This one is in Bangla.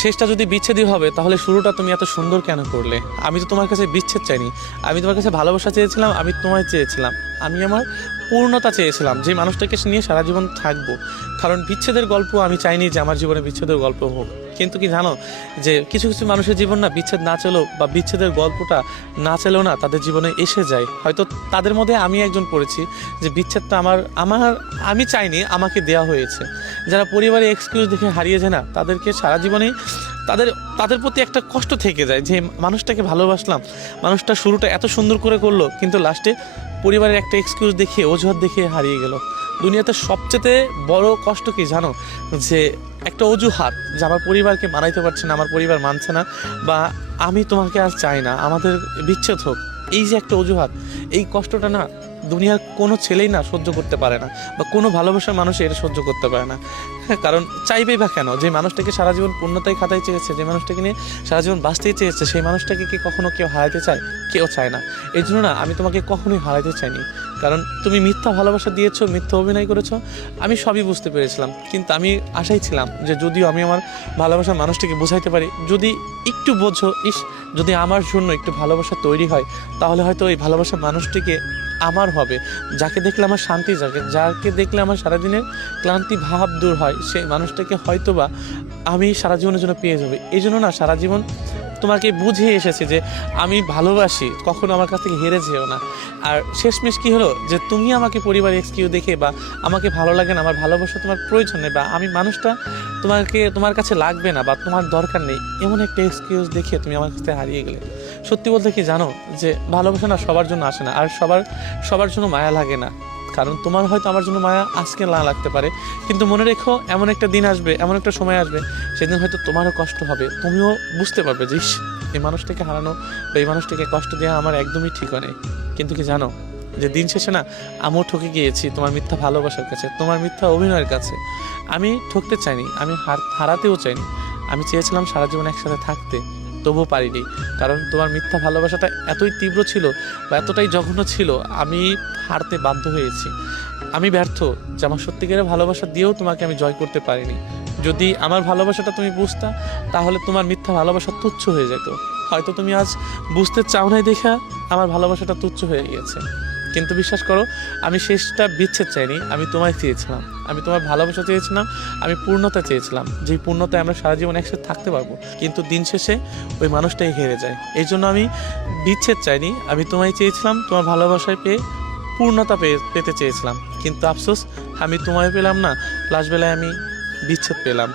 শেষটা যদি বিচ্ছেদই হবে তাহলে শুরুটা তুমি এত সুন্দর কেন করলে? আমি তো তোমার কাছে বিচ্ছেদ চাইনি, আমি তোমার কাছে ভালোবাসা চেয়েছিলাম, আমি তোমায় চেয়েছিলাম, আমি আমার পূর্ণতা চেয়েছিলাম, যে মানুষটাকে নিয়ে সারা জীবন থাকবো। কারণ বিচ্ছেদের গল্প আমি চাইনি যে আমার জীবনে বিচ্ছেদের গল্প হোক। কিন্তু কি জানো, যে কিছু কিছু মানুষের জীবন না বিচ্ছেদ না চলেও বা বিচ্ছেদের গল্পটা না চলেও না তাদের জীবনে এসে যায়। হয়তো তাদের মধ্যে আমি একজন পড়েছি, যে বিচ্ছেদটা আমার আমার আমি চাইনি, আমাকে দেয়া হয়েছে। যারা পরিবারে এক্সকিউজ দেখে হারিয়ে যায় না, তাদেরকে সারা জীবনে তাদের তাদের প্রতি একটা কষ্ট থেকে যায়, যে মানুষটাকে ভালোবাসলাম, মানুষটা শুরুটা এত সুন্দর করে করলো, কিন্তু লাস্টে পরিবারের একটা এক্সকিউজ দেখিয়ে, অজুহাত দেখিয়ে হারিয়ে গেল। দুনিয়াতে সবচেয়ে বড় কষ্ট কি জানো, যে একটা অজুহাত, যে আমার পরিবারকে মানাইতে পারছে না, আমার পরিবার মানছে না, বা আমি তোমাকে আর চাই না, আমাদের বিচ্ছেদ হোক, এই যে একটা অজুহাত, এই কষ্টটা না দুনিয়ার কোনো ছেলেই না সহ্য করতে পারে না, বা কোনো ভালোবাসার মানুষ এটা সহ্য করতে পারে না। হ্যাঁ, কারণ চাইবেই বা কেন? যে মানুষটাকে সারা জীবন পূর্ণতায় খাতায় চেয়েছে, যে মানুষটাকে নিয়ে সারা জীবন বাঁচতেই চেয়েছে, সেই মানুষটাকে কি কখনো কেউ হারাতে চায়? কেউ চায় না। এই জন্য না আমি তোমাকে কখনোই হারাতে চাইনি। কারণ তুমি মিথ্যা ভালোবাসা দিয়েছো, মিথ্যা অভিনয় করেছো, আমি সবই বুঝতে পেরেছিলাম। কিন্তু আমি আশাই ছিলাম যে যদিও আমি আমার ভালোবাসার মানুষটাকে বোঝাইতে পারি, যদি একটু বোঝো, যদি আমার জন্য একটু ভালোবাসা তৈরি হয়, তাহলে হয়তো ওই ভালোবাসার মানুষটিকে আমার হবে, যাকে দেখলে আমার শান্তি জাগে, যাকে দেখলে আমার সারাদিনের ক্লান্তি ভাব দূর হয়, সেই মানুষটাকে হয়তোবা আমি সারা জীবনের জন্য পেয়ে যাবে। এই জন্য না সারা জীবন তোমাকে বুঝিয়ে এসেছি যে আমি ভালোবাসি, কখনো আমার কাছ থেকে হেরে যেও না। আর শেষমেশ কি হলো, যে তুমি আমাকে পরিবার এক্সকিউ দেখে, বা আমাকে ভালো লাগে না, আমার ভালোবাসা তোমার প্রয়োজন নেই, বা আমি মানুষটা তোমার কাছে লাগবে না, বা তোমার দরকার নেই, এমন একটা এক্সকিউজ দেখে তুমি আমার কাছে হারিয়ে গেলে। সত্যি বলতে কি জানো, যে ভালোবাসা না সবার জন্য আসে না, আর সবার জন্য মায়া লাগে না। কারণ তোমার হয়তো আমার জন্য মায়া আজকে না লাগতে পারে, কিন্তু মনে রেখো, এমন একটা দিন আসবে, এমন একটা সময় আসবে, সেদিন হয়তো তোমারও কষ্ট হবে, তুমিও বুঝতে পারবে যে এই মানুষটাকে হারানো বা এই মানুষটাকে কষ্ট দেওয়া আমার একদমই ঠিক নেই। কিন্তু কি জানো, যে দিন শেষে না আমিও ঠকে গিয়েছি তোমার মিথ্যা ভালোবাসার কাছে, তোমার মিথ্যা অভিনয়ের কাছে। আমি ঠকতে চাইনি, আমি হারাতেও চাইনি। আমি চেয়েছিলাম সারা জীবন একসাথে থাকতে, তবুও পারিনি। কারণ তোমার মিথ্যা ভালোবাসাটা এতই তীব্র ছিল, বা এতটাই জঘন্য ছিল, আমি হারতে বাধ্য হয়েছি। আমি ব্যর্থ, যে আমার সত্যিকারের ভালোবাসা দিয়েও তোমাকে আমি জয় করতে পারিনি। যদি আমার ভালোবাসাটা তুমি বুঝতা, তাহলে তোমার মিথ্যা ভালোবাসা তুচ্ছ হয়ে যেত। হয়তো তুমি আজ বুঝতে চাও নাই দেখা আমার ভালোবাসাটা তুচ্ছ হয়ে গিয়েছে। কিন্তু বিশ্বাস করো, আমি শেষটা বিচ্ছেদ চাইনি, আমি তোমায় চেয়েছিলাম, আমি তোমার ভালোবাসা চেয়েছিলাম, আমি পূর্ণতা চেয়েছিলাম, যেই পূর্ণতায় আমরা সারা জীবন একসাথে থাকতে পারবো। কিন্তু দিন শেষে ওই মানুষটাই হেরে যায়। এই জন্য আমি বিচ্ছেদ চাইনি, আমি তোমায় চেয়েছিলাম, তোমার ভালোবাসায় পেয়ে পূর্ণতা পেতে চেয়েছিলাম। কিন্তু আফসোস, আমি তোমায় পেলাম না, লাস্ট বেলায় আমি বিচ্ছেদ পেলাম।